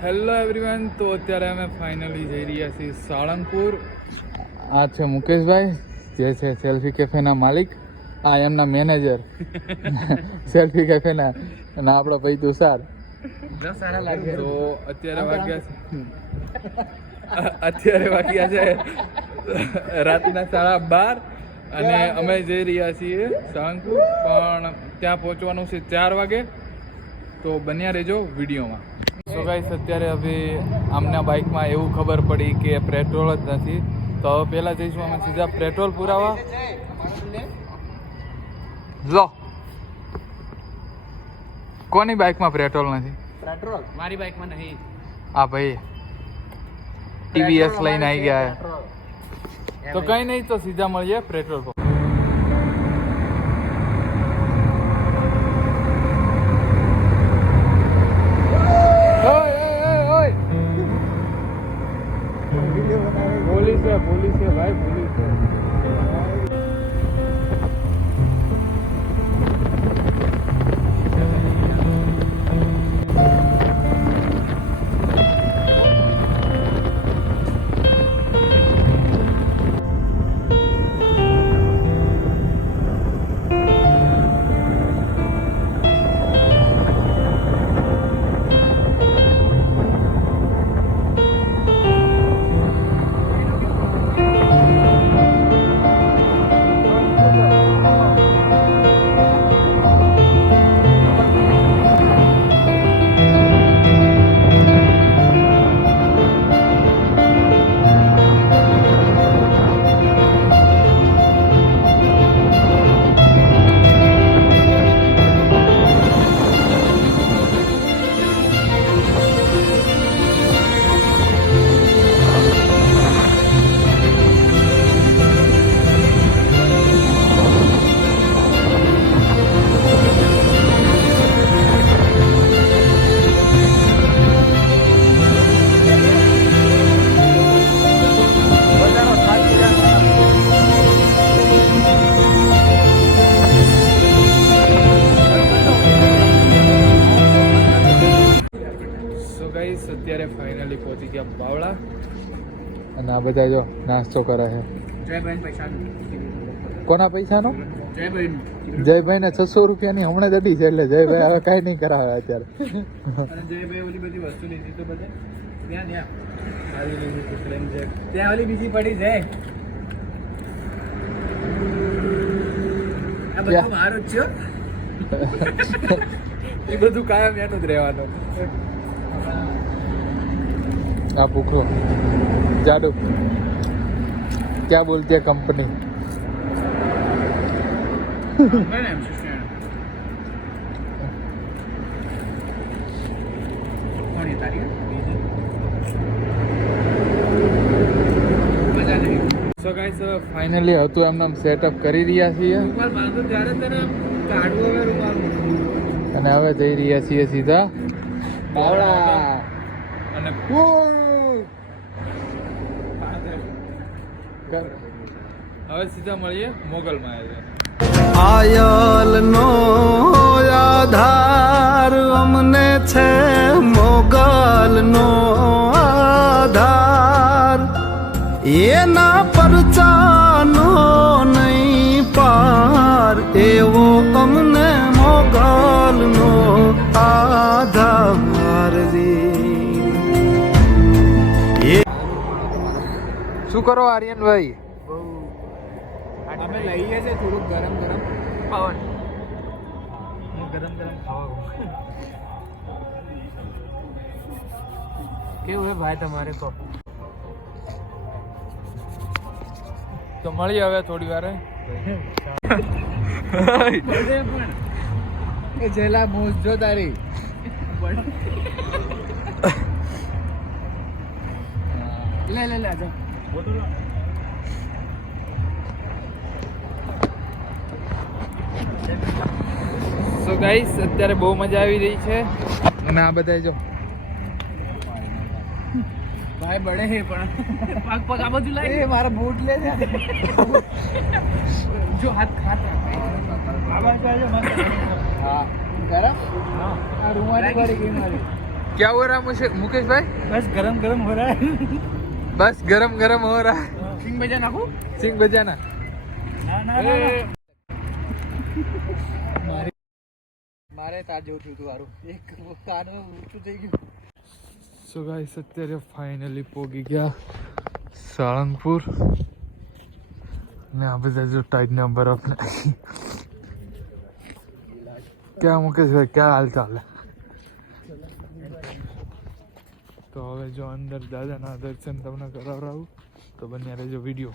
Hello everyone તો અત્યારે અમે ફાઇનલી જઈ રહ્યા છીએ સાળંગપુર. આ છે મુકેશભાઈ જે છે સેલ્ફી કેફેના માલિક. આ એમના મેનેજર સેલ્ફી કેફેના અને આપણો ભાઈ તુષાર તો અત્યારે વાગ્યા છે. અત્યારે વાગ્યા છે રાતના સાડા બાર અને અમે જઈ રહ્યા છીએ સાળંગપુર પણ ત્યાં પહોંચવાનું છે ચાર વાગે. તો બન્યા રહેજો વિડીયોમાં. સો ગાઈસ અત્યારે હવે આમના બાઇકમાં એવું ખબર પડી કે પેટ્રોલ જ નથી. તો હવે પહેલાં જઈશું અમે સીધા પેટ્રોલ પુરાવા. લો. કોની બાઇકમાં પેટ્રોલ નથી? પેટ્રોલ મારી બાઇકમાં નહીં. હા ભાઈ. ટીવીએસ લઈને આવી ગયા. તો કઈ નહીં તો સીધા મળીએ પેટ્રોલ પંપ. છે ભાઈ પોલીસ ફાઇનલી પહોંચી ગયા બાવળા. અને આ બધા જો નાસ્તો કરે છે. જયભાઈ પૈસા કોના પૈસાનો? જયભાઈ ને છસો રૂપિયાની હમણાં દડી છે એટલે જયભાઈ હવે કઈ નહીં કરાવે અત્યારે. અને ઓલી બધી વસ્તુ લીધી તો બધે. ત્યાં ત્યાં. ઓલી બીજી પડી છે. આ બધું મારું જ છે એ બધું કાયમ એનું જ રહેવાનું. આ પૂખરો જાડો. ક્યાં બોલતી કંપની ફાઇનલી હતું એમને સેટઅપ કરી રહ્યા છીએ. અને હવે જઈ રહ્યા છીએ સીધા. બાવળા અને હવે સીધા મળીએ મોગલમાં આયલનો આધાર કરો આર્યનભાઈ અમે લઈએ છે થોડુંક ગરમ ગરમ. પવન. હું ગરમ ગરમ ખાવા કેવું હે ભાઈ તમારે તો? તો મળીએ હવે થોડી વારે. જેલા મોજ જો તારી. લે લે લે જો. સો ગાઈસ અત્યારે બહુ મજા આવી રહી છે અને આ બધા જો ભાઈ બડે હે પણ પગ પગ આ બાજુ લાય એ મારા બૂટ લે છે જો હાથ હાથ આ બાજુ આવજો મસ્ત હા ગરમ હા આ રૂમાલી પડી ગઈ મારી क्या हो रहा है मुझे मुकेश भाई બસ ગરમ ગરમ હો રહા હે बस गरम गरम हो रहा है સિંગ બજા નાખું सिंह बजाना ના ના ના મારે મારે તાર જેવું થયું હતું હારું એક કાન ઊંચું થઈ ગયું સો ગાઈસ અત્યારે ફાઇનલી પોગી ગયા સાળંગપુર ને આ બધા જો ટાઈટના બરફ ને ક્યાં મુકેશભાઈ ક્યાં હાલ ચાલે તો હવે જો અંદર દાદાના દર્શન તમને કરાવડાવું તો બંને રહેજો વીડિયો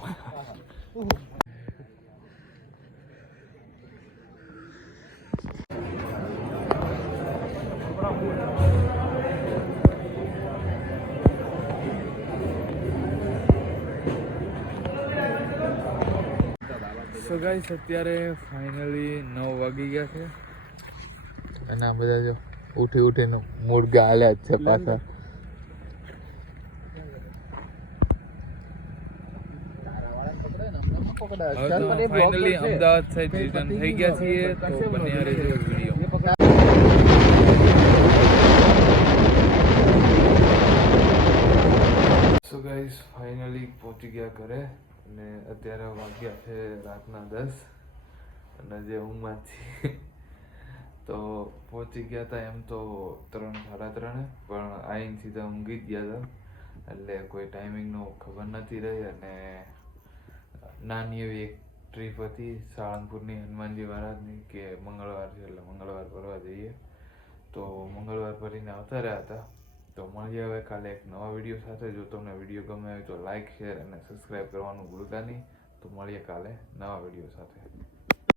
સો ગાઈસ અત્યારે ફાઇનલી નવ વાગી ગયા છે. અને આ બધા જો ઉઠી ઉઠીને મૂળ ગાલ્યા જ છે પાછા. ફાઇનલી અમદાવાદ સાઈડ રિટર્ન થઈ ગયા છીએ તો બને રહેજો વીડિયો. સો ગાઈઝ ફાઇનલી પહોંચી ગયા ઘરે અને અત્યારે વાગ્યા છે રાતના દસ અને જે ઊંઘમાંથી તો પહોંચી ગયા હતા એમ તો ત્રણ સાડા ત્રણે પણ આવીને સીધા ઊંઘી જ ગયા હતા એટલે કોઈ ટાઈમિંગનો ખબર નથી રહી અને નાની એવી એક ટ્રીપ હતી સાળંગપુરની હનુમાનજી મહારાજની કે મંગળવાર છે એટલે મંગળવાર ફરવા જઈએ. તો મંગળવાર ફરીને આવતા રહ્યા હતા. તો મળીએ હવે કાલે એક નવા વીડિયો સાથે. જો તમને વીડિયો ગમે હોય તો લાઇક શેર અને સબસ્ક્રાઈબ કરવાનું ભૂલતા નહીં. તો મળીએ કાલે નવા વીડિયો સાથે.